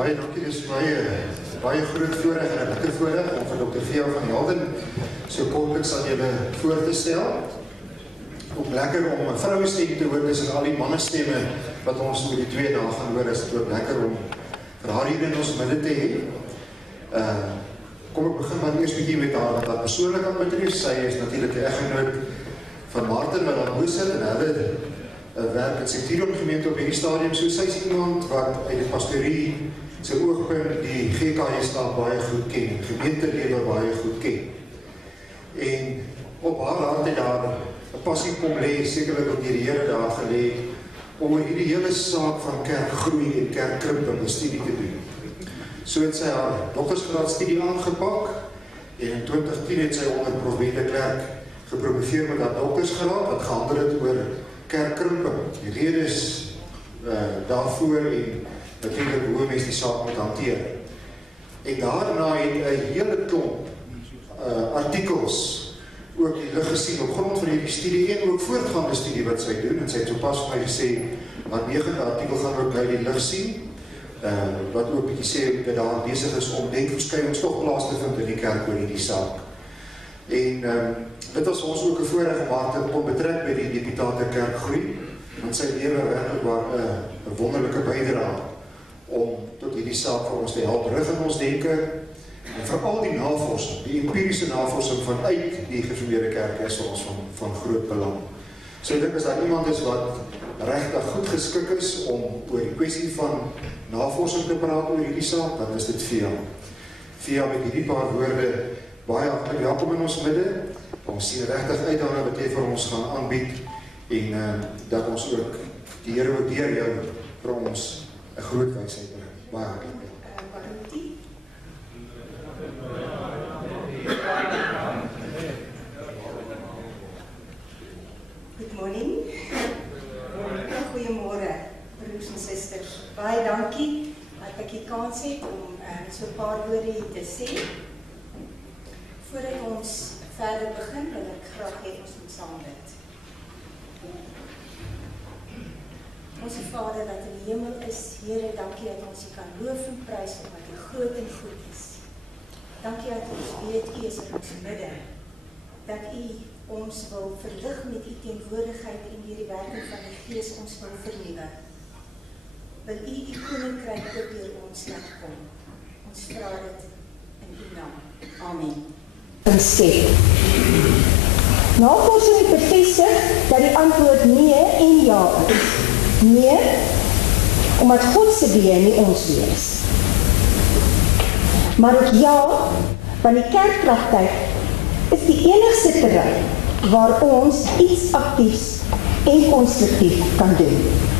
Baie dankie, dis baie groot voorreg en 'n lekker voorreg om vir Dr. Via van Helden so kortliks aan julle voor te stel. Ook lekker om 'n vrouestem te hoor tussen al die mannestemme wat ons oor die 2 dae gaan hoor. Is dit ook lekker om vir haar hier in ons midde te hê. Kom ek begin maar eers bietjie met haar wat haar persoonlik aan betref. Sy is natuurlik 'n eggenoot van Martin wat daar moes sit en hulle werk in Centurion gemeente op hierdie stadium. So sy is iemand wat uit die pastorie sy oogpunt die GKS-stad baie goed ken, gemeentelewe baie goed ken. En op haar hart het daar 'n passie kom lê, sekerlik ook die Here daar gelê, om oor hierdie hele saak van kerkgroei en kerkkrimping 'n studie te doen. So het sy haar doktersgraadstudie aangepak en in 2010 het sy onder Prof. De Klerk gepromoveer met haar doktersgraad wat gehandel het oor kerkkrimping. Die redes daarvoor en natuurlik hoe mens die saak moet hanteer. En daarna het 'n hele klomp artikels ook die lig gesien op grond van hierdie studie en ook voortgaande studie wat sy doen. En sy het sopas vir my gesê, haar 9de artikel gaan ook nou die lig sien, wat ook bietjie sê dat daar besig is om denkverskywings toch plaas te vind in die kerk oor hierdie saak. En dit was ons ook 'n voorreg om haar te kon betrek by die deputate kerkgroei, want sy lewer werklik waar 'n wonderlike bydrae om tot hierdie saak vir ons te help rig in ons denke, en veral die navorsing, die empiriese navorsing vanuit die gereformeerde kerk is vir ons van groot belang. So ek dink as daar iemand is wat regtig goed geskik is om oor die kwessie van navorsing te praat oor hierdie saak, dan is dit Via. Via met hierdie paar woorde baie hartlik welkom in ons midde. Ons sien regtig uit daarna wat jy vir ons gaan aanbied en dat ons ook die Here ook deur jou vir ons 'n groot wysheid bring. Baie hartlik. Good morning. Goeiemôre, broers en susters. Baie dankie dat ek die kans het om so 'n paar woorde hier te sê. Voordat ons verder begin, wil ek graag hê ons moet saam bid. Onse Vader wat in die hemel is, Here, dankie dat ons U kan loof en prys omdat U groot en goed is. Dankie dat ons weet U is in ons midde, dat U ons wil verlig met U teenwoordigheid en deur die werking van die Gees ons wil vernuwe. Wil U U koninkryk ook deur ons laat kom. Ons vra dit in U naam. Amen. Navorsing het bevestig dat die antwoord nee en ja is. Nee, omdat God se weë nie ons weë is. Maar ook ja, want die kerkpraktyk is die enigste terrein waar ons iets aktiefs en konstruktief kan doen.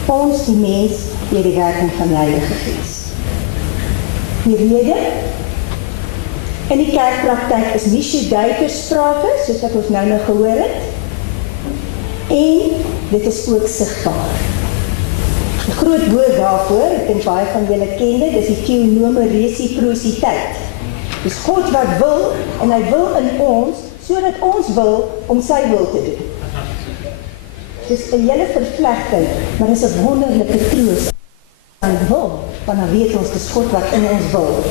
Ons die mens deur die werking van die Heilige Gees. Die rede in die kerkpraktyk is nie so duikersprake, soos wat ons nou gehoor het, en dit is ook sigbaar. Die groot woord daarvoor, ek dink baie van julle ken dit, is die theonome resiprositeit. Dis God wat wil, en hy wil in ons, sodat ons wil om sy wil te doen. Dis 'n hele vervlegting, maar dis 'n wonderlike troos aan wil, want dan weet ons dis God wat in ons wil.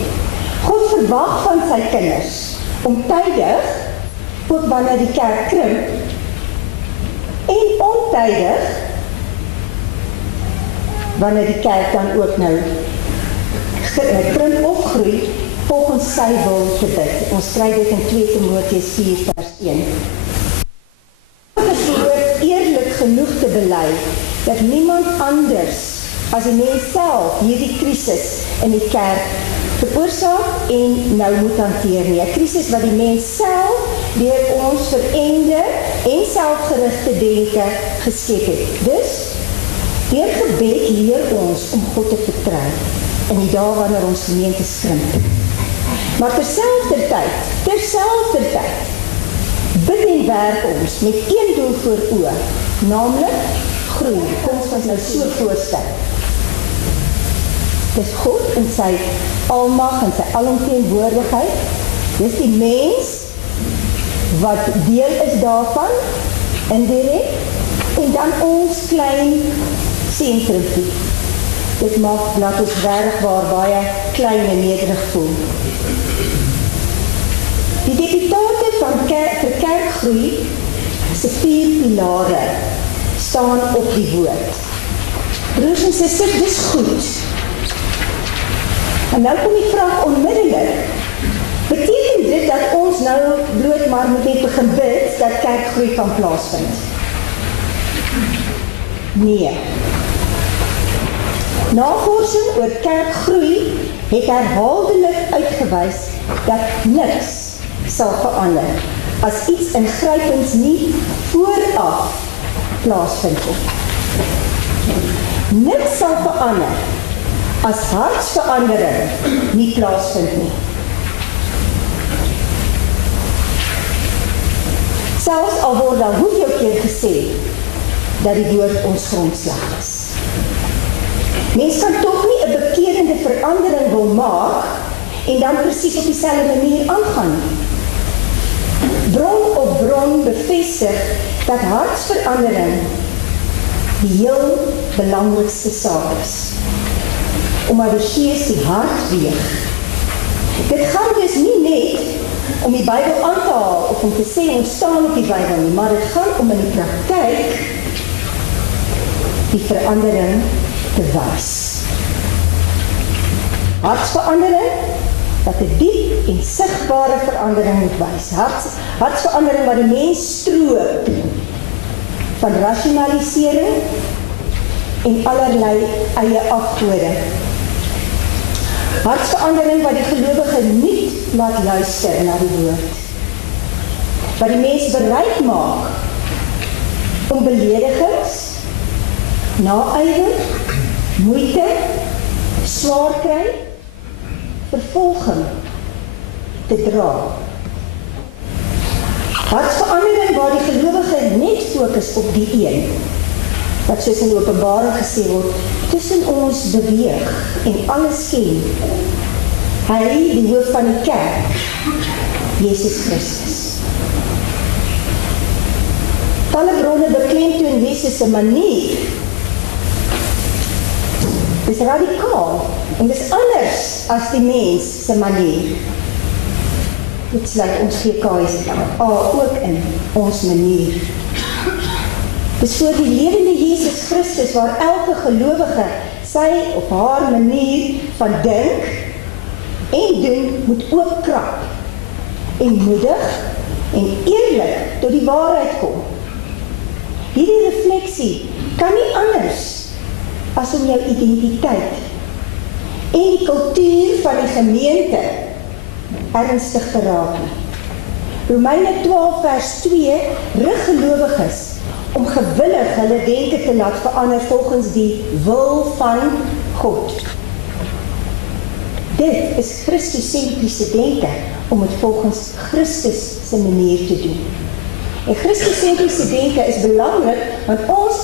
God verwag van sy kinders om tydig, ook wanneer die kerk krimp, en ontydig, wanneer die kerk dan ook nou krimp of groei, volgens sy wil te bid. Ons kry dit in 2 Timoteus 4 vers 1. God is behoort eerlik genoeg te bely, dat niemand anders as die mens self hierdie krisis in die kerk veroorsaak en nou moet hanteer nie. 'n Krisis wat die mens self deur ons verende en selfgerigte denke geskep het. Dus, deur gebed leer ons om God te vertrou in die dae wanneer ons gemeente skrimp. Maar terselfdertyd, bid en werk ons met een doel voor oë, naamlik groei. Kom ons nou so voorstel. Dis God in sy almag en sy alomteenwoordigheid. Dis die mens wat deel is daarvan, indirek, en dan ons klein sentrumpie. dit laat ons regtig waar baie klein en nederig voel. Die deputate van vir kerkgroei se 4 pilare staan op die woord. Broers en susters, dis goed. En nou kom die vraag onmiddellik, beteken dit dat ons nou bloot maar moet net begin bid dat kerkgroei kan plaasvind? Nee. Navorsing oor kerkgroei het herhaaldelik uitgewys dat niks sal verander as iets ingrypends nie vooraf plaasvind nie. Niks sal verander as hartsverandering nie plaasvind nie. Selfs al word daar hoeveel keer gesê dat die woord ons grondslag is. Mens kan toch nie 'n bekerende verandering wil maak en dan presies op dieselfde manier aangaan. Bron op bron bevestig dat hartsverandering die heel belangrikste saak is. Omdat die Gees die hart weeg. Dit gaan dus nie net om die Bybel aan te haal of om te sê ons staan op die Bybel nie, maar dit gaan om in die praktyk die verandering te wys. Hartsverandering wat 'n diep en sigbare verandering moet wys. Hartsverandering wat die mens stroop van rasionalisering en allerlei eie afgode. Hartsverandering wat die gelowige nie laat luister na die woord. Wat die mens bereid maak om beledigings, naaiwer, moeite, swaar kry, vervolging te dra. Hartsverandering waar die gelowige net fokus op die een, wat soos in Openbaring gesê word, tussen ons beweeg en alles ken. Hy, die hoof van die kerk, Jesus Christus. Talle bronne beklemtoon Jesus se manier. Dis radikaal en dis anders as die mens se manier. Dit sluit ons GKS ook in ons manier. Dis voor die lewende Jesus Christus waar elke gelowige sy of haar manier van dink en doen moet oopkrap en moedig en eerlik tot die waarheid kom. Hierdie refleksie kan nie anders as om jou identiteit en die kultuur van die gemeente ernstig te raak nie. Romeine 12 vers 2 rig gelowiges om gewillig hulle denke te laat verander volgens die wil van God. Dit is Christosentriese denke om het volgens Christus se manier te doen. En Christosentriese denke is belangrik want ons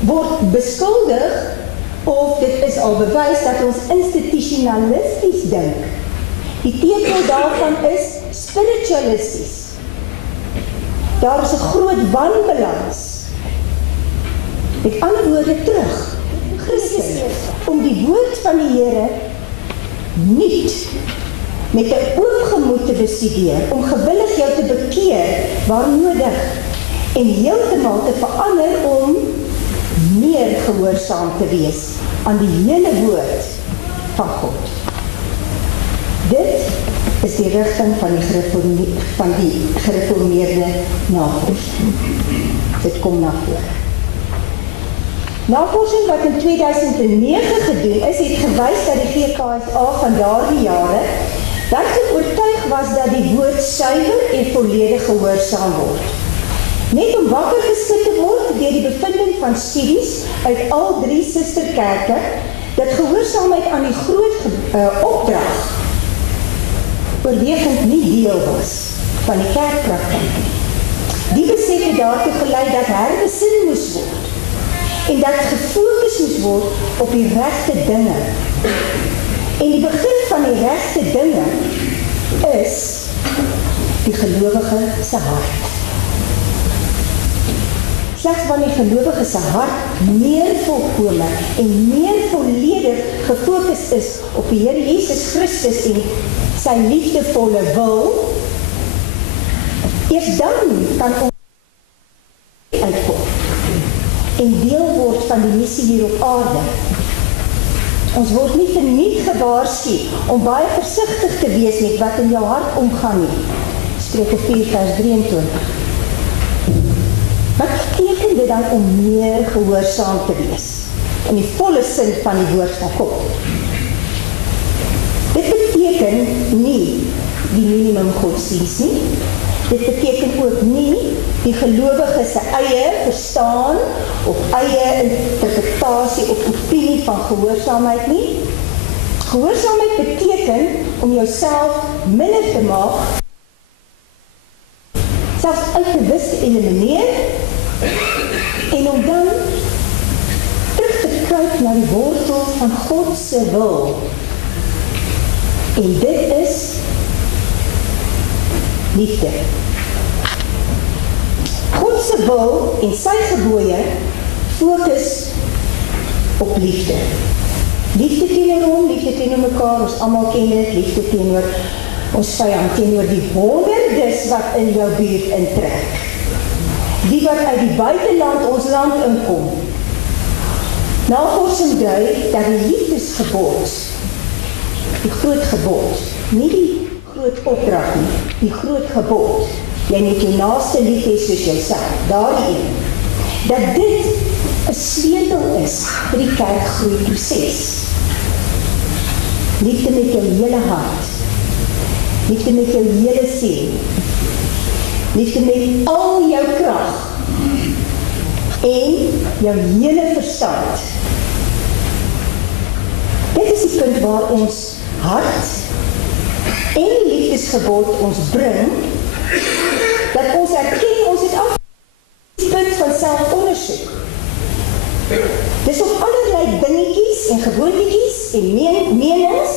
word beskuldig of dit is al bewys dat ons institutionalisties dink. Die teken daarvan is spiritualisties. Daar is 'n groot wanbalans. Met ander woorde terug, Christus, om die woord van die Here niet met 'n oop gemoed te bestudeer, om gewillig jou te bekeer waar nodig en heeltemal te verander om meer gehoorsaam te wees aan die hele woord van God. Dit is die rigting van die gereformeerde navorsing. Dit kom na vore. Navorsing wat in 2009 gedoen is, het gewys dat die GKSA van daardie jare werklik oortuig was dat die woord suiwer en volledig gehoorsaam word. Net om wakker geskik te word deur die bevinding van studies uit al 3 susterkerke, dat gehoorsaamheid aan die groot opdrag oorwegend nie deel was van die kerkpraktyk. Die besef het daartoe gelei dat herbesin moes word en dat gefokus moes word op die regte dinge. En die begin van die regte dinge is die gelowige se hart. Slegs wanneer die gelowige se hart meer volkome en meer volledig gefokus is op die Here Jesus Christus en sy liefdevolle wil, eers dan kan ons uitkom en deel word van die missie hier op aarde. Ons word nie verniet gewaarsku om baie versigtig te wees met wat in jou hart omgaan nie. Spreuke 4 vers 23. Wat beteken dit dan om meer gehoorsaam te wees? In die volle sin van die woord van God. Dit beteken nie die minimum godsdienst nie. Dit beteken ook nie die gelowige se eie verstaan of eie interpretasie of opinie van gehoorsaamheid nie. Gehoorsaamheid beteken om jouself minder te maak, selfs uit te wis te elimineer en om dan terug te kruip na die wortel van God se wil. En dit is liefde. God se wil en sy gebooie fokus op liefde. Liefde teenoor hom, liefde teenoor mekaar, ons almal ken dit, liefde teenoor ons vyand, teenoor die honderdes wat in jou buurt intrek. Die wat uit die buiteland ons land inkom. Navorsing dui dat die liefdesgebod, die groot gebod, nie die groot opdrag nie, die groot gebod, jy moet jou naaste lief hê soos jouself, daardie een, dat dit 'n sleutel is vir die kerkgroeiproses. Liefde met jou hele hart, liefde met jou hele siel, liefde met al jou krag en jou hele verstand. Dit is die punt waar ons hart en die liefdesgebod ons bring, dat ons erken, ons het af die punt van selfondersoek. Dis op allerlei dingetjies en gewoontetjies en menings,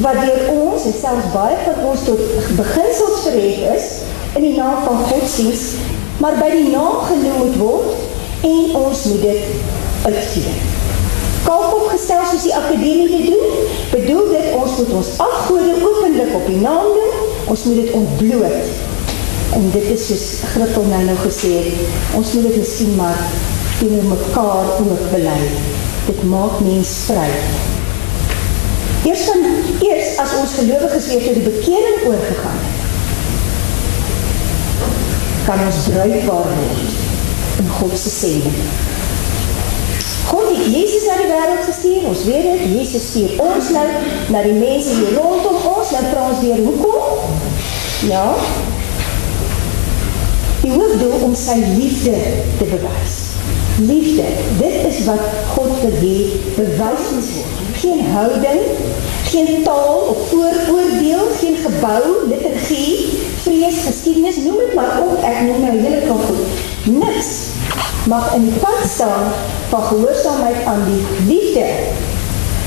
wat deur ons, en selfs baie van ons tot beginsels verhef is, in die naam van godsdienst, maar by die naam genoem moet word, en ons moet dit uitvoer. Kalk opgestel soos die akademie dit doen, bedoel dit, ons moet ons afgode openlik op die naam doen, ons moet dit ontbloot. En dit is soos Grippel nou gesê het, ons moet dit miskien maar teenoor mekaar ook bely. Dit maak mens vry. Eers as ons gelowiges weer tot die bekering oorgegaan het, kan ons bruikbaar word in God se sending. God het Jezus na die wêreld gestuur, ons weet het, Jezus stuur ons nou na die mense hier rondom ons, nou vra ons weer, hoekom? Ja, die hoofdoel om sy liefde te bewys. Liefde, dit is wat God wil hê, bewys moet word. Geen houding, geen taal of vooroordeel, geen gebou, liturgie, vrees, geskiedenis, noem het maar op, ek noem nou hele klomp goed. Niks mag in die pad staan van gehoorsaamheid aan die liefde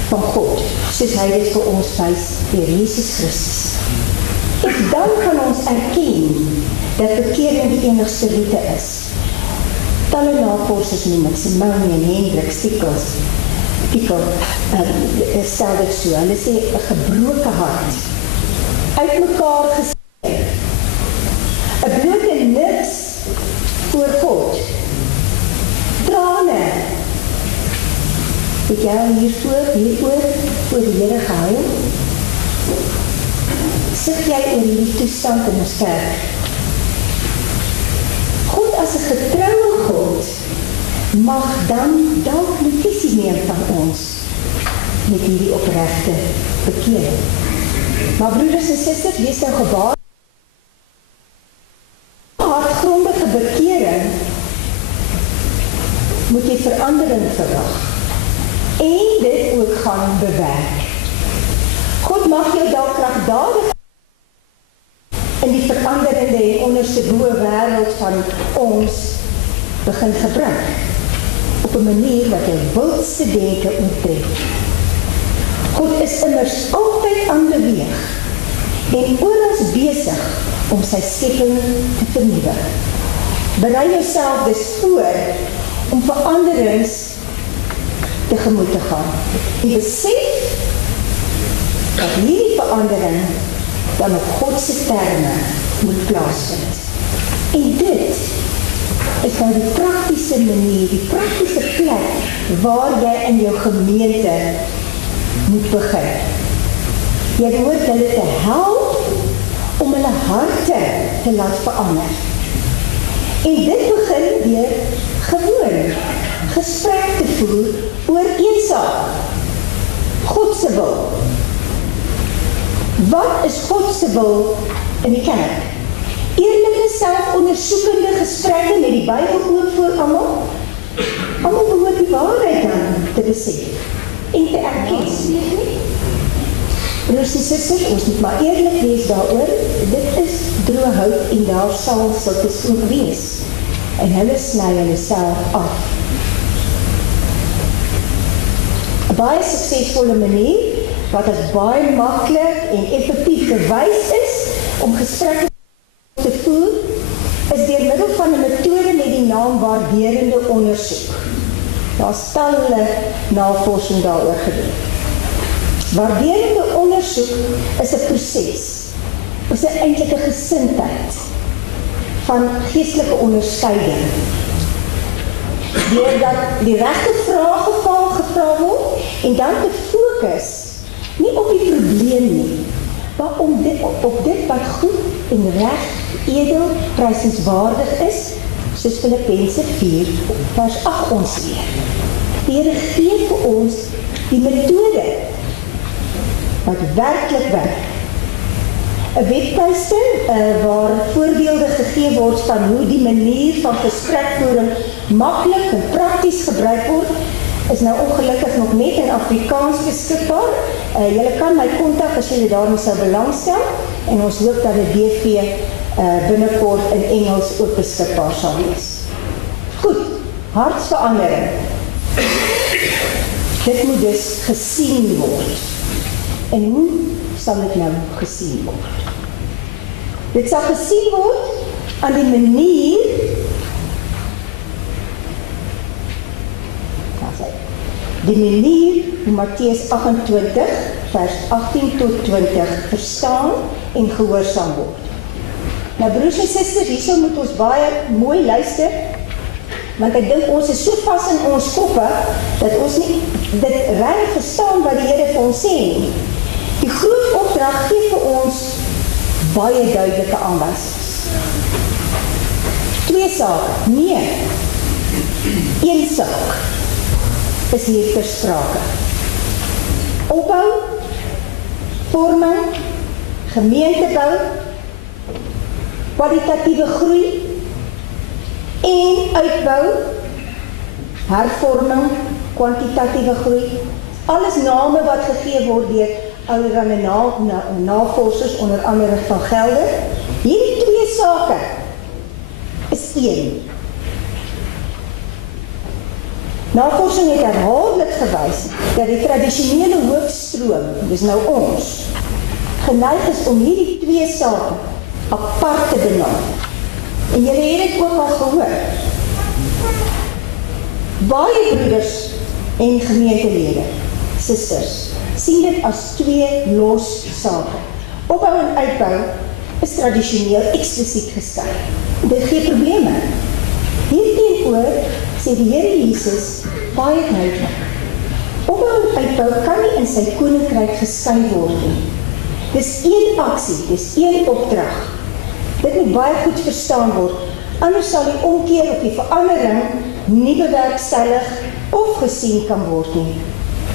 van God, soos hy dit vir ons wys deur Jesus Christus. En dan kan ons erken dat bekering die enigste roete is. Talle navorsers noem het, Simone en Hendrik Stickels, stel dit so, hulle sê 'n gebroke hart, uit mekaar gesê, 'n blote niks voor God, trane, het jy hieroor voor die Here gehuil? Sig jy oor die toestand in ons kerk? God as 'n getroue God mag dan dalk notisie neem van ons met hierdie opregte bekering. Maar broeders en susters, wees nou gewaar. Hartgrondige bekering moet jy verandering verwag en dit ook gaan bewerk. God mag jou dalk kragtadig in die veranderende en onderste bo wêreld van ons begin gebruik op 'n manier wat jou wildste denke oortref. God is immers altyd aan beweeg en oral besig om sy skepping te vernuwe. Berei jouself dus voor om veranderings tegemoet te gaan. En besef dat hierdie verandering dan op God se terme moet plaasvind. En dit is nou die praktiese manier, die praktiese plek waar jy in jou gemeente moet begin. Jy behoort hulle te help om hulle harte te laat verander. En dit begin deur gewoon gesprek te voer oor een saak. God se wil. Wat is God se wil in die kerk? Eerlike, selfondersoekende gesprekke met die Bybel oop voor almal. Almal behoort die waarheid dan te besef en te erken. Broers en susters, ons moet maar eerlik wees daaroor. Dit is droë hout en daar sal sulke soen wees. En hulle sny hulle self af. 'n Baie suksesvolle manier wat as baie maklik en effektief bewys is om gesprekke te voer, is deur middel van 'n metode met die naam waarderende ondersoek. Daar is talle navorsing daaroor gedoen. Waarderende ondersoek is 'n proses, is 'n eintlike gesindheid van geestelike onderskeiding. Deurdat die regte vrae gevra word en dan te fokus nie op die probleem nie, maar op dit wat goed en reg, edel, prysenswaardig is, soos Filippense 4 vers 8 ons leer. Die Here gee vir ons die metode wat werklik werk. 'n Webtuiste waar voorbeelde gegee word van hoe die manier van gesprekvoering maklik en prakties gebruik word, is nou ongelukkig nog net in Afrikaans beskikbaar. Julle kan my kontak as julle daarin sou belangstel en ons hoop dat dit DV binnekort in Engels ook beskikbaar sal wees. Goed, hartsverandering. Dit moet dus gesien word. En hoe sal dit nou gesien word? Dit sal gesien word aan die manier hoe Matteus 28 vers 18 tot 20 verstaan en gehoorsaam word. Nou broers en susters, hierso moet ons baie mooi luister, want ek dink ons is so vas in ons koppe, dat ons nie dit reg verstaan wat die Here vir ons sê nie. Die groot opdrag gee vir ons baie duidelike aanwysings. 2 sake, nee, 1 saak is hier ter sprake. Opbou, vorming, gemeentebou, kwalitatiewe groei en uitbou, hervorming, kwantitatiewe groei, alles name wat gegee word deur allerlei navorsers, onder andere van Gelder. Hierdie 2 sake is 1. Navorsing het herhaaldelik gewys dat die tradisionele hoofstroom, dis nou ons, geneig is om hierdie 2 sake apart te benader. En julle het dit ook al gehoor. Baie broeders en gemeentelede, susters, sien dit as 2 los sake. Opbou en uitbou is tradisioneel eksplisiet geskei. Dit gee probleme. Hierteenoor sê die Here Jesus baie duidelik. Opbou en uitbou kan nie in sy koninkryk geskei word nie. Dis 1 aksie, dis 1 opdrag. Dit moet baie goed verstaan word, anders sal die omkeer of die verandering nie bewerkstellig of gesien kan word nie.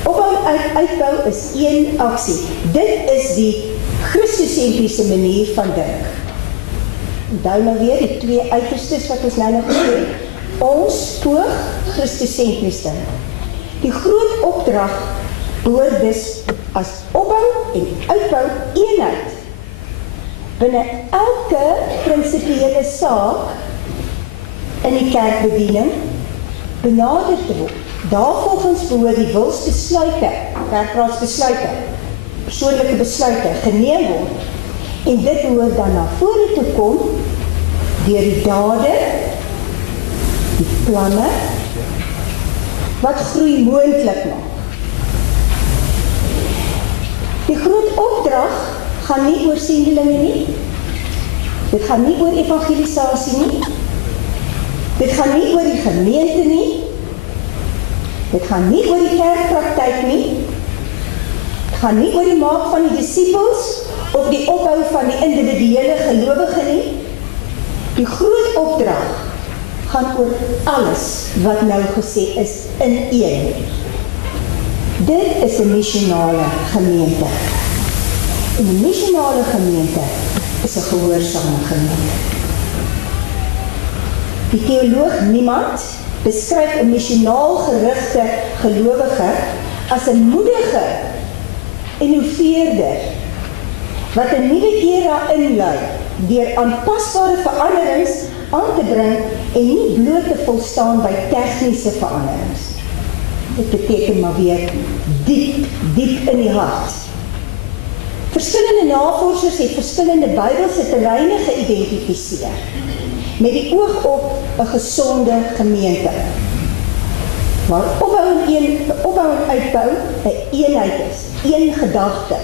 Opbou en uitbou is 1 aksie. Dit is die Christosentriese manier van dink. Onthou nou weer die 2 uiterstes wat ons nou gesê het. Ons poog Christosentries dink. Die groot opdrag behoort dus as opbou en uitbou eenheid binne elke prinsipiële saak in die kerkbediening benader te word. Daarvolgens behoort die wilsbesluite, kerkraadsbesluite, persoonlike besluite geneem word en dit behoort dan na vore te kom deur die dade die planne wat groei moontlik maak. Die groot opdrag gaan nie oor sendelinge nie. Dit gaan nie oor evangelisasie nie. Dit gaan nie oor die gemeente nie. Dit gaan nie oor die kerkpraktyk nie. Dit gaan nie oor die maak van die disippels of die opbou van die individuele gelowige nie. Die groot opdrag gaan oor alles wat nou gesê is in een. Dit is 'n missionale gemeente. En 'n missionale gemeente is 'n gehoorsame gemeente. Die teoloog Niemand beskryf 'n missionaal gerigte gelowige as 'n moedige innoveerder wat 'n nuwe era inlei deur aanpasbare veranderings aan te bring en nie bloot te volstaan by tegniese veranderings. Dit beteken maar weer diep in die hart. Verskillende navorsers het verskillende Bybelse terreine geïdentifiseer met die oog op 'n gesonde gemeente, waar opbou en uitbou 'n eenheid is, een gedagte.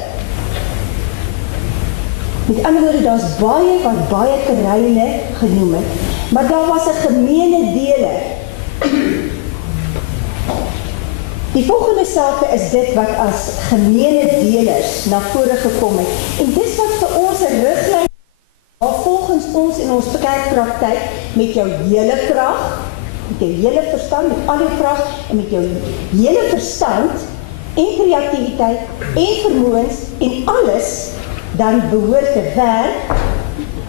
Met ander woorde, daar's baie wat baie terreine genoem het, maar daar was 'n gemeene deler. Die volgende sake is dit wat as gemeene delers na vore gekom het. En dis wat vir ons 'n riglyn volgens ons in ons kerkpraktyk met jou hele krag, met jou hele verstand, met al jou krag en met jou hele verstand en kreatiwiteit en vermoëns en alles dan behoort te werk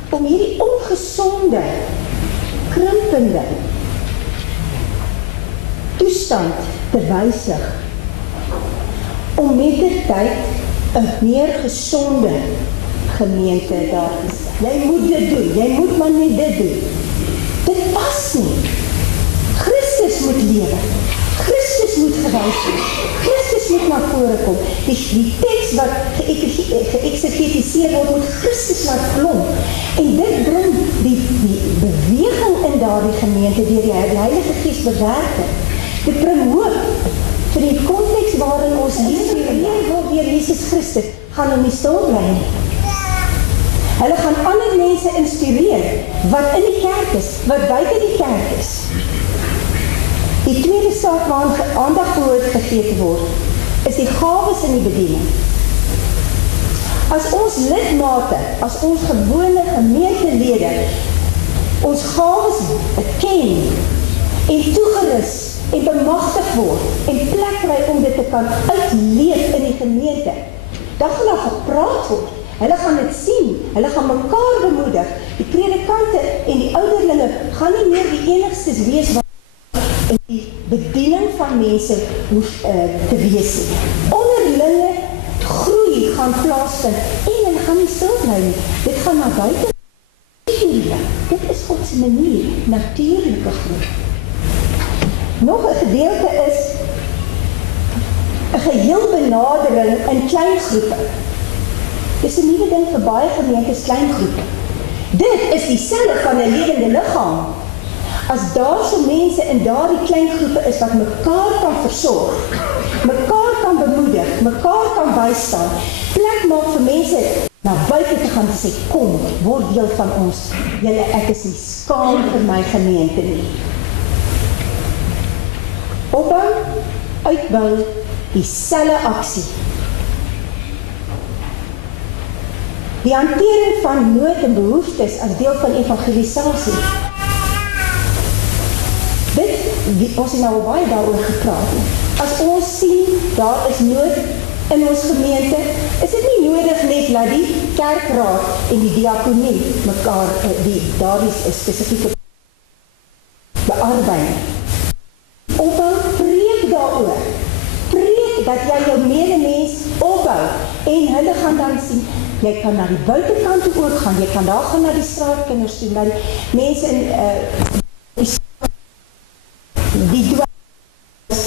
om hierdie ongesonde, krimpende toestand te wysig, om mettertyd 'n meer gesonde gemeente daar is. Jy moet dit doen, jy moet maar net dit doen. Dit pas nie. Christus moet lewe. Christus moet gewys word. Christus moet na vore kom. Die teks wat geëksegetiseer word, moet Christus laat blom. En dit bring die beweging in daardie gemeente deur die Heilige Gees bewerk het. Dit bring hoop vir die konteks waarin ons geïnspireer word deur Jesus Christus, gaan hulle nie stil bly nie. Hulle gaan ander mense inspireer wat in die kerk is, wat buite die kerk is. Die tweede saak waaraan aandag behoort gegee te word, is die gawes in die bediening. As ons lidmate, as ons gewone gemeentelede, ons gawes ken en toegerus en bemagtig word en plek kry om dit te kan uitleef in die gemeente, dan gaan daar gepraat word. Hulle gaan dit sien, hulle gaan mekaar bemoedig. Die predikante en die ouderlinge gaan nie meer die enigstes wees wat in die bediening van mense hoef te wees. Onderlinge groei gaan plaasvind en hulle gaan nie stil bly nie. Dit gaan na buite. Dit is God se manier, natuurlike groei. Nog 'n gedeelte is 'n geheel benadering in klein groepe. Dis 'n nuwe ding vir baie gemeentes, klein groepe. Dit is dieselfde van 'n lewende liggaam. As daar so mense in daardie klein groepe is wat mekaar kan versorg, mekaar kan bemoedig, mekaar kan bystaan, plek maak vir mense na buite te gaan te sê, kom, word deel van ons. Julle, ek is nie skaam vir my gemeente nie. Opbou, uitbou, dieselfde aksie. Die hantering van nood en behoeftes as deel van evangelisasie. Ons het nou al baie daaroor gepraat. As ons sien, daar is nood in ons gemeente, is dit nie nodig net dat die kerkraad en die diakonie mekaar, daardie spesifieke bearbeid. Opbou, preek daaroor. Preek dat jy jou medemens opbou en hulle gaan dan sien. Jy kan na die buitekant toe ook gaan, jy kan daar gaan na die straatkinders toe, na die mense in die dwaas.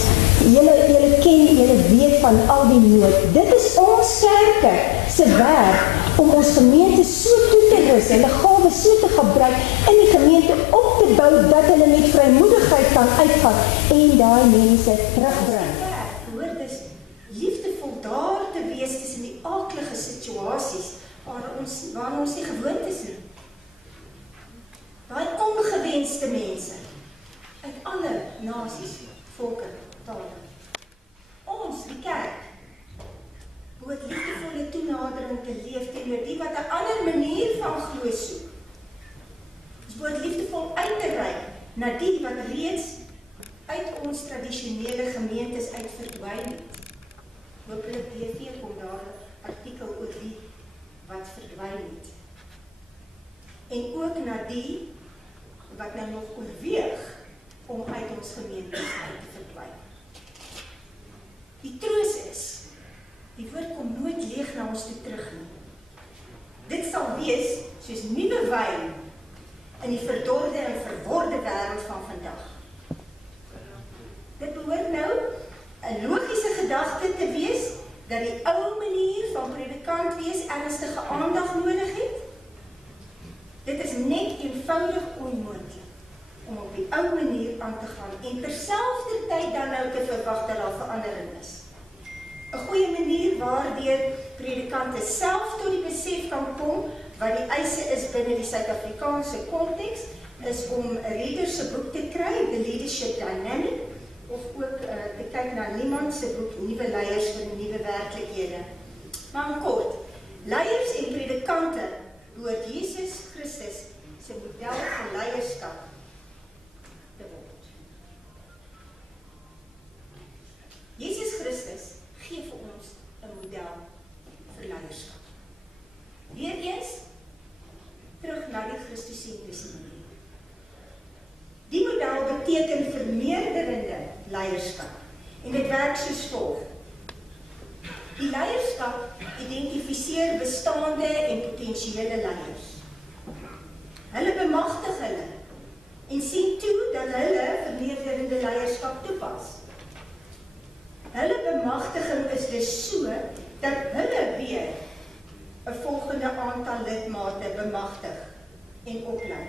Julle ken, julle weet van al die nood. Dit is ons kerke se werk om ons gemeente so toe te is, hulle gawes so te gebruik in die gemeente op te bou, dat hulle met vrymoedigheid kan uitgaan en daai mense terugbring. Hoor, dis liefdevol daar te wees tussen die aaklige situasies waar ons nie gewoond is nie. Daai ongewenste mense uit alle nasies, volke, tale. Ons, die kerk, behoort liefdevolle toenadering te leef teenoor die wat 'n ander manier van glo soek. Ons behoort liefdevol uit te reik na die wat reeds uit ons tradisionele gemeentes uit verdwyn het. Hoopelik DV kom daar 'n artikel oor die wat verdwyn het. En ook na die wat nou nog oorweeg om uit ons gemeentes uit te verdwyn. Die troos is, die woord kom nooit leeg na ons toe terug nie. Dit sal wees soos nuwe wyn in die verdorde en verworde wêreld van vandag. Dit behoort nou 'n logiese gedagte te wees dat die ou manier van predikant wees ernstige aandag nodig het. Dit is net eenvoudig onmoontlik om op die ou manier aan te gaan en terselfdertyd dan nou te verwag dat daar verandering is. 'n Goeie manier waardeur predikante self tot die besef kan kom wat die eise is binne die Suid-Afrikaanse konteks, is om 'n reader se boek te kry, The Leadership Dynamic, of ook te kyk na niemand se boek, Nuwe Leiers vir die Nuwe Werklikhede. Maar in kort, leiers en predikante behoort Jesus Christus se model van leierskap te word. Jesus Christus gee vir ons 'n model vir leierskap. Weereens terug na die Christosentriese model. Die model beteken vermeerderende leierskap en dit werk soos volg. Die leierskap identifiseer bestaande en potensiële leiers. Hulle bemagtig hulle en sien toe dat hulle vermeerderende leierskap toepas. Hulle bemagtiging is dus so dat hulle weer 'n volgende aantal lidmate bemagtig en oplei.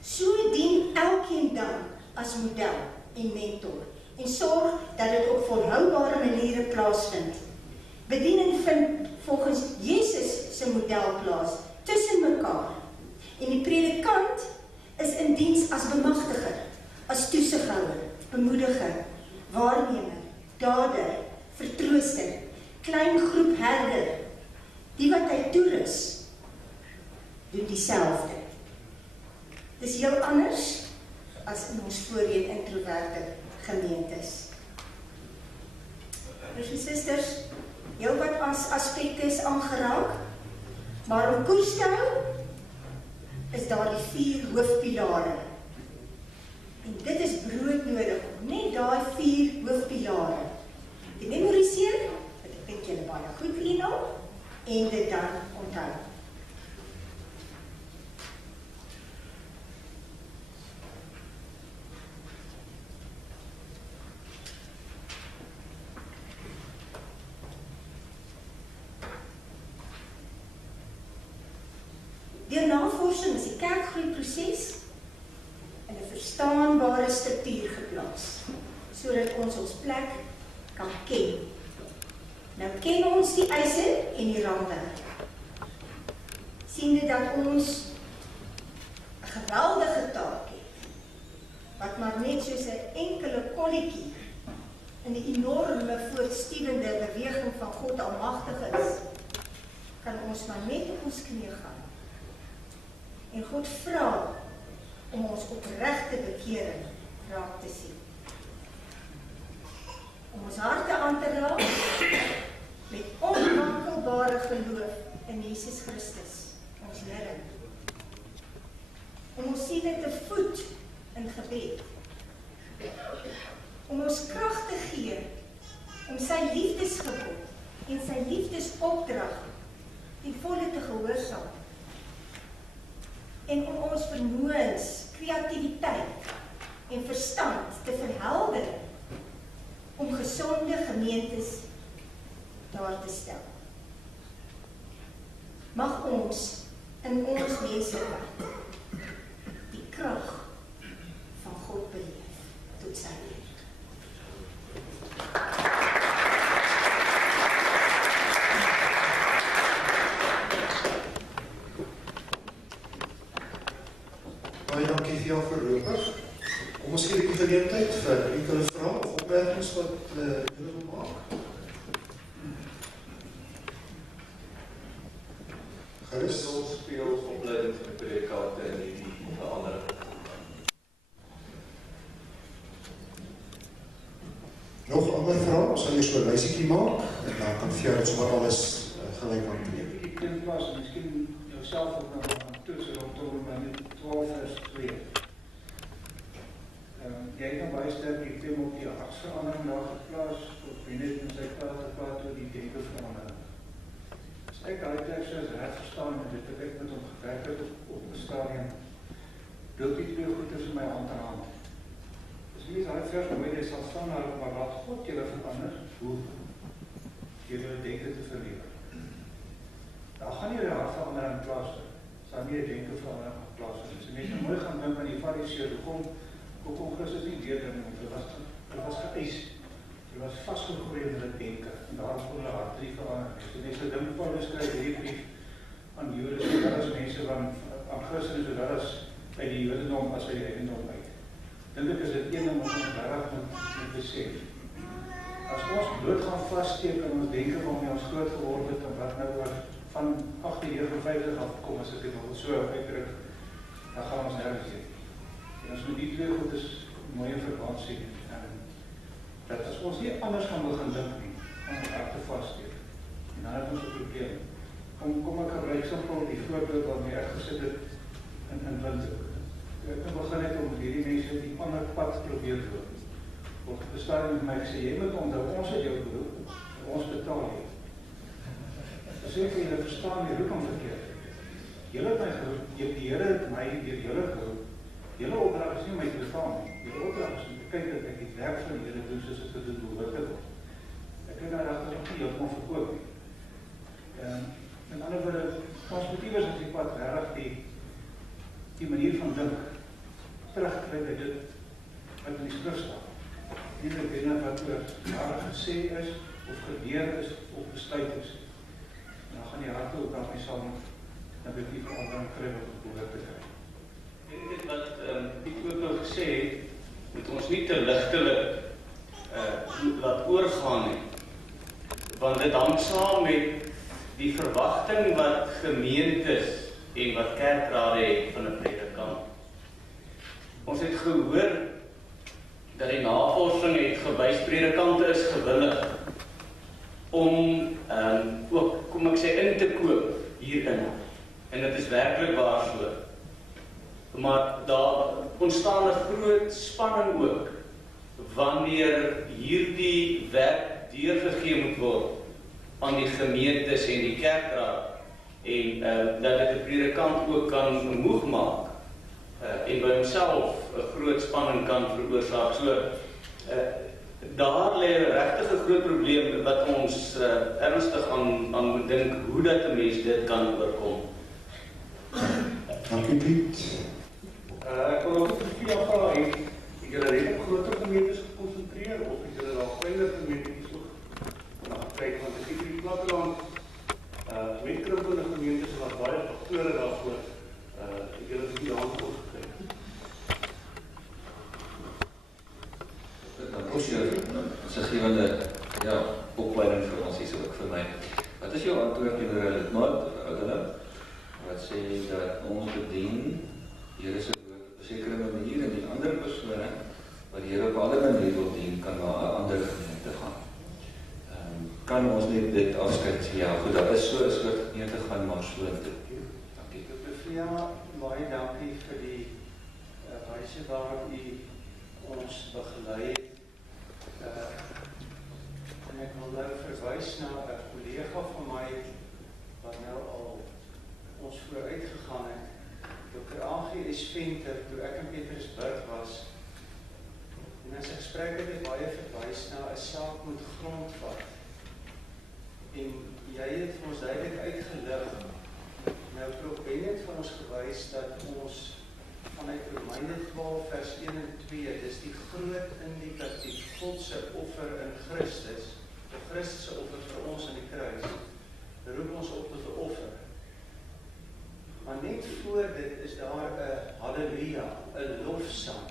So dien elkeen dan as model en mentor en sorg dat dit op volhoubare maniere plaasvind. Bediening vind volgens Jesus se model plaas tussen mekaar en die predikant is in diens as bemagtiger, as toesighouer, bemoediger, waarnemer, dader, vertrooster, klein groep herder, die wat hy toerus, doen dieselfde. Dis heel anders as in ons voorheen introverte gemeentes. Broers en susters, heel wat aspekte is aangeraak, maar om koers te hou, is daar die 4 hoofpilare. En dit is broodnodig om net daai 4 hoofpilare te memoriseer, wat ek dink julle baie goed vir nou, en dit dan onthou. Deur navorsing is die kerkgroeiproses in 'n verstaanbare struktuur geplaas, sodat ons ons plek kan ken. Nou ken ons die eise en die raamwerk. Sien dit dat ons 'n geweldige taak het, wat maar net soos 'n enkele kolletjie in die enorme voortstuwende beweging van God almagtig is, kan ons maar net op ons knieë gaan. En God vra om ons opregte bekering raak te sien. Om ons harte aan te raak met onwankelbare geloof in Jesus Christus, ons Here. Om ons siele te voed in gebed. Om ons krag te gee om sy liefdesgebod en sy liefdesopdrag ten volle te gehoorsaam. En om ons vermoëns, kreatiwiteit en verstand te verhelder om gesonde gemeentes daar te stel. mag ons in ons menslikheid die krag van God beleef tot sy eer. Baie dankie vir jou voorlopig. Kom ons gee die geleentheid vir enkele vrae of opmerkings wat julle wil maak. Gerus, ons speel opleiding vir predikante en die verandering. Nog ander vrae? Ons sal eers 'n lysietjie maak en dan kan vir jou sommer alles gelyk hanteer. Die klimpas, miskien jouself ook nog aan toets rondom by 12 vers 2. Jy het nou baie sterk die klim op die hartsverandering daar geplaas, tot Benet en sy praat oor die denkeverandering. As ek daai teks as reg verstaan en dit ek met hom gewerk het op 'n stadium, loop die twee goed tussen my hand en hand. As jy daai vers mooi lees, sal staan daar maar laat God julle verander, hoe julle denke te vernuwe. Daar gaan nie 'n hartverandering plaasvind. Sal nie 'n denkeverandering plaasvind. As jy net mooi gaan dink aan die Fariseërs, hoekom Christus nie leerding, want hulle was geëis. Hulle was vasgegroei in hulle denke en daarom kon hulle hart nie verander. So mense dink Paulus skryf hierdie brief aan Jode, sowel as mense aan Christene, sowel as by die Jodendom as by die heidendom uit. Dink ek is dit een ding wat ons regtig moet besef. As ons bloot gaan vassteek in ons denke waarmee ons groot geword het en wat nou oor van 1859 afkom, as ek dit nog so uitdruk, dan gaan ons nergens heen. En as we die twee goed is mooi in verband sien, dat as ons nie anders gaan begin dink nie, gaan ons harte vassteek. En dan het ons 'n probleem. Kom ek gebruik simpel die voorbeeld waarmee ek gesit het in Windhoek. Ek begin net om hierdie mense die ander pad probeer loop. Word bestaan met my gesê, jy moet onthou, ons het jou beroep, ons betaal jou. As ek vir julle verstaan, die roep om verkeerd. Julle het my geroep, die Here het my deur julle geroep. Julle opdrag is nie my te betaal nie. Julle opdrag is om te kyk dat ek die werk van die Here doen soos ek dit doen behoort te word. Ek kan daar agter nog nie heeltemal verkoop nie. Met ander woorde, perspektief is die pad regtig die manier van dink terugkry by dit wat in die skrif staan. Nie net binne wat oor daar gesê is of geleer is of besluit is. En dan gaan die harte ook daarmee saam dat ek die verandering kry wat ek behoort te kry. Dit wat ek ook nou gesê het, moet ons nie te ligtelik laat oorgaan nie. Want dit hang saam met die verwagting wat gemeentes en wat kerkrade het van 'n predikant. Ons het gehoor dat die navorsing het gewys predikante is gewillig om ook, kom ek sê, in te koop hierin. En dit is werklik waar so. Maar daar ontstaan 'n groot spanning ook wanneer hierdie werk deurgegee moet word aan die gemeentes en die kerkraad en dat dit 'n predikant ook kan moeg maak en by homself 'n groot spanning kan veroorsaak. So daar lê regtig 'n groot probleem wat ons ernstig aan moet dink hoe dat 'n mens dit kan oorkom. Dankie Piet. Ek wil ook vir jou vra, het julle net op groter gemeentes gekonsentreer of het julle daar kleiner gemeentes ook na gekyk, want ek het die platteland met krimpende gemeentes wat baie faktore daarvoor het julle die hand opgekry. Dan is jou siggewende opleiding vir ons hier ook vir my. Wat is jou antwoord teenoor 'n lidmaat ouderling wat sê dat ons bedien Here se woord op 'n sekere manier en die ander persone wat die Here op 'n ander manier wil dien kan na 'n ander gemeente gaan? Kan ons net dit afskud sê, ja goed, dat is so 'n soort gemeente gaan maar so toe. Dankie. Ja, baie dankie vir die wyse waarop u ons begelei het. En ek wil nou verwys na 'n kollega van my wat nou al ons vooruit gegaan het. Dr. A.G.S. Venter, toe ek in Pietersburg was. En in sy gesprek het hy baie verwys na 'n saak met grondvat. En jy het vir ons duidelik uitgelig Prof Ben het vir ons gewys dat ons vanuit Romeine 12 vers 1 en 2, dis die groot indikatief, God se offer in Christus, of Christus se offer vir ons in die kruis, roep ons op tot 'n offer. Maar net voor dit is daar 'n halleluja, 'n lofsang,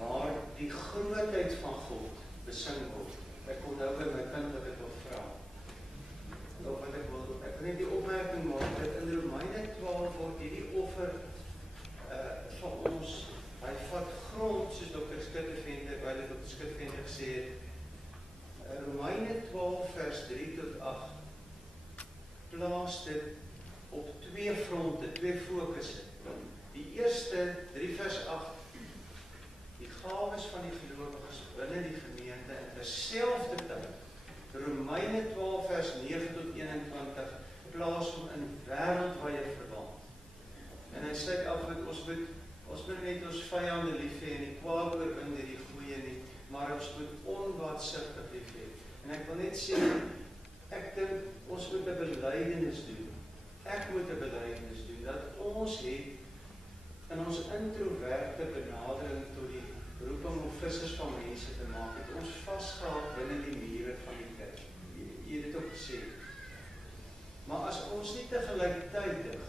waar die grootheid van God besing word. Ek onthou by my kind wat ek wil vra. Ek wil net die opmerking maak dat in Romeine 12 word hierdie offer van ons, hy vat grond, soos Dr. Skutteventer, waar Dr. Skutteventer gesê het, Romeine 12 vers 3 tot 8, plaas dit op twee fronte, twee fokusse. Die eerste, 3 vers 8, die gawes van die gelowiges binne die gemeente en terselfdertyd, Romeine 12 vers 9 tot 21, plaas hom in wêreldwye verband. En hy sê af dat ons moet net ons vyande lief hê en nie kwaad oorwin deur die goeie nie, maar ons moet onbaatsigtig lief hê. En ek wil net sê, ek dink ons moet 'n belydenis doen. Ek moet 'n belydenis doen dat ons het in ons introverte benadering tot die roeping om vissers van mense te maak, het ons vasgehaal binne die mure van die kerk. Jy het dit ook gesê. Maar as ons nie tegelijkertydig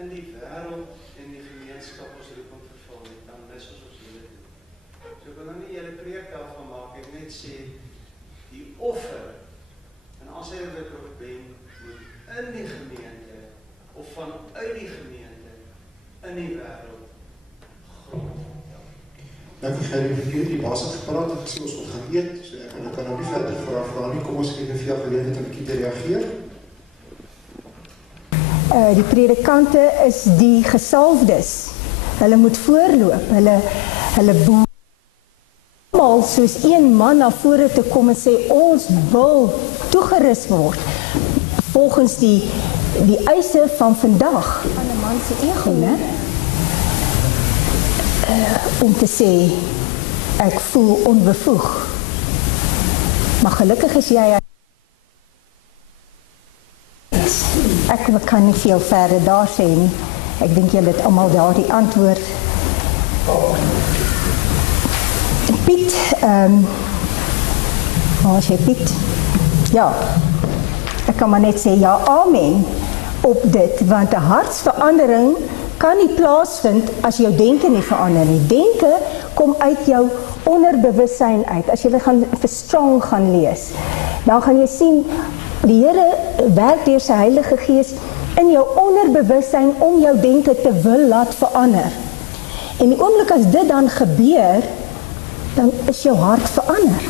in die wêreld en die gemeenskap ons roeping vervul het, dan mis ons hele toe. So ek wil nou nie hele preek daarvan maak, ek net sê, die offer, en as hy dit ook ben, moet in die gemeente, of vanuit die gemeente, in die wêreld, grond. Nou vir Gerrie verkeerd, die baas het gepraat en gesê ons moet gaan eet, so ek kan nou nie verder vra nie, kom ons kyk vir jou geleentheid om 'n bietjie te reageer. Die predikante is die gesalfdes. Hulle moet voorloop, hulle boer almal soos een man na vore te kom en sê ons wil toegerus word volgens die eise van vandag aan 'n man se ego, né? Om te sê ek voel onbevoeg. Maar gelukkig is jy ek kan nie veel verder daar sê nie. Ek dink julle het almal daar die antwoord. Piet, waar is jy Piet? Ja, ek kan maar net sê ja, amen op dit, want 'n hartsverandering kan nie plaasvind as jou denke nie verander nie. Denke kom uit jou onderbewussyn uit. As jy gaan vir Strong gaan lees, dan gaan jy sien die Here werk deur sy Heilige Gees in jou onderbewussyn om jou denke te wil laat verander. En die oomblik as dit dan gebeur, dan is jou hart verander.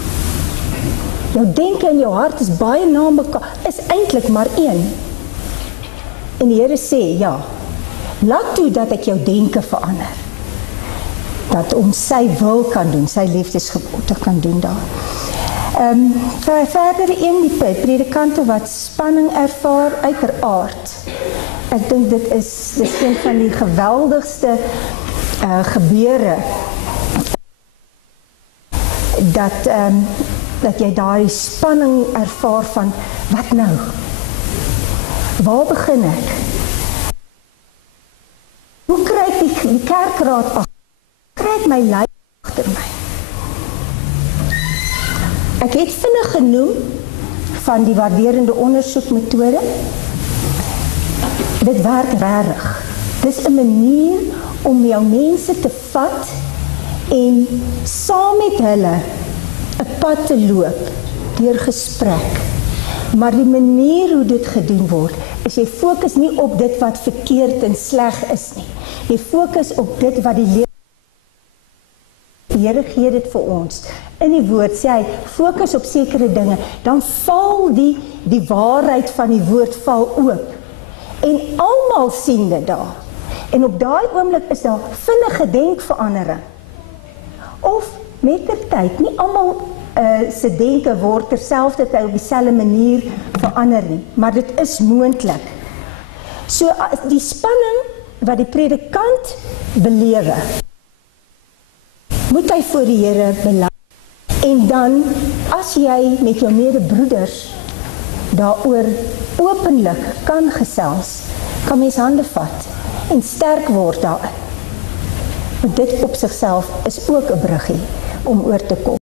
Jou denke en jou hart is baie na mekaar, is eintlik maar een. En die Here sê, ja, laat toe dat ek jou denke verander. Dat ons sy wil kan doen, sy liefdesgebote kan doen daar. Verder die predikante wat spanning ervaar, uiteraard. Ek dink dit is een van die geweldigste gebeure dat jy daai spanning ervaar van wat nou? Waar begin ek? Hoe kry ek die kerkraad agter? Kry ek my lei agter my? Ek het vinnig genoem van die waarderende ondersoekmetode. Dit werk regtig. Dis 'n manier om jou mense te vat en saam met hulle 'n pad te loop deur gesprek. Maar die manier hoe dit gedoen word, is jy fokus nie op dit wat verkeerd en sleg is nie. Jy fokus op dit wat die Here gee dit vir ons. In die woord sê hy, fokus op sekere dinge, dan val die waarheid van die woord val oop. En almal sien dit daar. En op daai oomblik is daar vinnige denkverandering. Of mettertyd, nie almal se denke word terselfdertyd op dieselfde manier verander nie, maar dit is moontlik. So die spanning wat die predikant belewe, moet hy voor die Here bely. En dan, as jy met jou medebroeders daaroor openlik kan gesels, kan mens hande vat en sterk word daarin. Want dit op sigself is ook 'n bruggie om oor te kom.